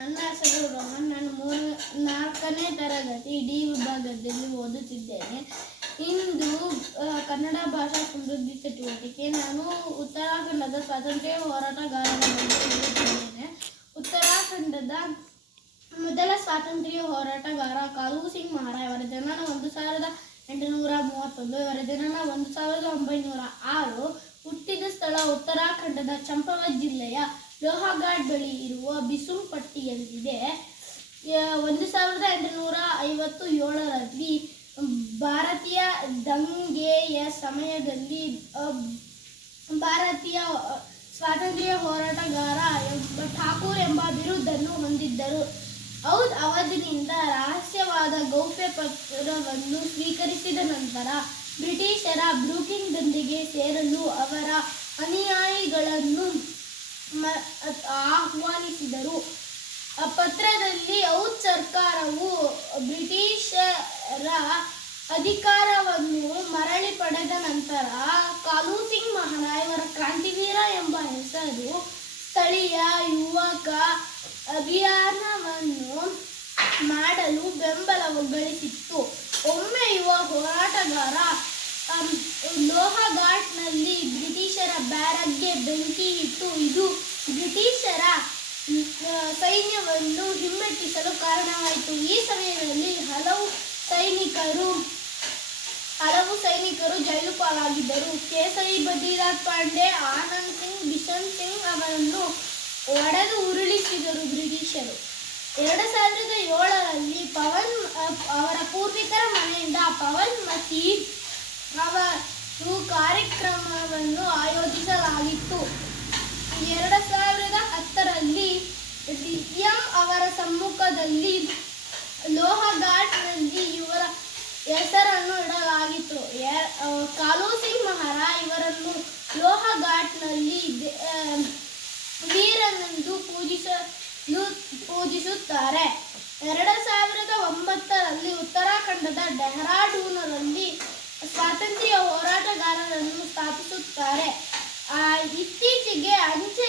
ನನ್ನ ಹೆಸರು ರೋಹನ್. ನಾನು 4ನೇ ತರಗತಿ ಡಿ ವಿಭಾಗದಲ್ಲಿ ಓದುತ್ತಿದ್ದೇನೆ. ಇಂದು ಕನ್ನಡ ಭಾಷಾ ಸಮೃದ್ಧಿ ಚಟುವಟಿಕೆ. ನಾನು ಉತ್ತರಾಖಂಡದ ಸ್ವಾತಂತ್ರ್ಯ ಹೋರಾಟಗಾರರ ಬಗ್ಗೆ ಹೇಳುತ್ತಿದ್ದೇನೆ. ಉತ್ತರಾಖಂಡದ ಮೊದಲ ಸ್ವಾತಂತ್ರ್ಯ ಹೋರಾಟಗಾರ ಕಾಲೂ ಸಿಂಗ್ ಮಹಾರಾ. ಇವರ ಜನನ 1831. ಇವರ ಜನನ 1906. ಹುಟ್ಟಿದ ಸ್ಥಳ ಉತ್ತರಾಖಂಡದ ಚಂಪಾವತ್ ಜಿಲ್ಲೆಯ ಲೋಹಾಘಾಟ್ ಬಳಿ ಇರುವ ಬಿಸುನ್ ಪಟ್ಟಿಯಲ್ಲಿದೆ. 1857ರಲ್ಲಿ ಭಾರತೀಯ ದಂಗೆಯ ಸಮಯದಲ್ಲಿ ಭಾರತೀಯ ಸ್ವಾತಂತ್ರ್ಯ ಹೋರಾಟಗಾರ ಠಾಕೂರ್ ಎಂಬ ಬಿರುದನ್ನು ಹೊಂದಿದ್ದರು. ಔದ್ ಅವಧಿನಿಂದ ರಹಸ್ಯವಾದ ಗೌಪ್ಯ ಪತ್ರವನ್ನು ಸ್ವೀಕರಿಸಿದ ನಂತರ ಬ್ರಿಟಿಷರ ಬ್ರೂಕಿಂಗ್ನೊಂದಿಗೆ ಸೇರಲು ಅವರ ಅನುಯಾಯಿಗಳನ್ನು ಆಹ್ವಾನಿಸಿದರು. ಪತ್ರದಲ್ಲಿ ಔದ್ ಸರ್ಕಾರವು ಬ್ರಿಟಿಷರ ಅಧಿಕಾರವನ್ನು ಮರಳಿ ಪಡೆದ ನಂತರ ಕಾಲೂ ಸಿಂಗ್ ಮಹಾರಾ ಇವರ ಕ್ರಾಂತಿವೀರ ಎಂಬ ಹೆಸರು ಸ್ಥಳೀಯ ಯುವಕ ಅಭಿಯಾನವನ್ನು ಮಾಡಲು ಬೆಂಬಲ ಗಳಿಸಿತ್ತು. ಒಮ್ಮೆ ಯುವ ಹೋರಾಟಗಾರ ಲೋಹಾಘಾಟ್ನಲ್ಲಿ ಬ್ರಿಟಿಷರ ಬ್ಯಾರಕ್ಗೆ ಬೆಂಕಿ ಇಟ್ಟು ಇದು ಬ್ರಿಟಿಷರ ಸೈನ್ಯವನ್ನು ಹಿಮ್ಮೆಟ್ಟಿಸಲು ಕಾರಣವಾಯಿತು. ಈ ಸಮಯದಲ್ಲಿ ಹಲವು ಸೈನಿಕರು ಜೈಲು ಪಾಲಾಗಿದ್ದರು. ಕೇಸರಿ ಬದ್ರಿನಾಥ್ ಪಾಂಡೆ, ಆನಂದ್ ಸಿಂಗ್, ಬಿಷನ್ ಸಿಂಗ್ ಅವರನ್ನು ಒಡೆದು ಉರುಳಿಸಿದರು ಬ್ರಿಟಿಷರು. 2007ರಲ್ಲಿ ಅವರ ಪೂರ್ವಿಕರ ಮನೆಯಿಂದ ಪವನ್ ಮಸೀದ್ ಅವರು ಕಾರ್ಯಕ್ರಮವನ್ನು ಆಯೋಜಿಸಲಾಗಿತ್ತು. 2010ರಲ್ಲಿ ಡಿಎಂ ಅವರ ಸಮ್ಮುಖದಲ್ಲಿ ಲೋಹಾಘಾಟ್ನಲ್ಲಿ ಇವರ ಹೆಸರನ್ನು ಇಡಲಾಗಿತ್ತು. ಕಾಲೂ ಸಿಂಗ್ ಮಹಾರಾ ಇವರನ್ನು ಲೋಹಾಘಾಟ್ನಲ್ಲಿ ವೀರನೆಂದು ಪೂಜಿಸುತ್ತಾರೆ. 2009ರಲ್ಲಿ ಉತ್ತರಾಖಂಡದ ಡೆಹ್ರಾಡೂನ್ನಲ್ಲಿ ಸ್ವಾತಂತ್ರ್ಯ ಹೋರಾಟಗಾರರನ್ನು ಸ್ಥಾಪಿಸುತ್ತಾರೆ. ಇತ್ತೀಚೆಗೆ ಅಂಚೆ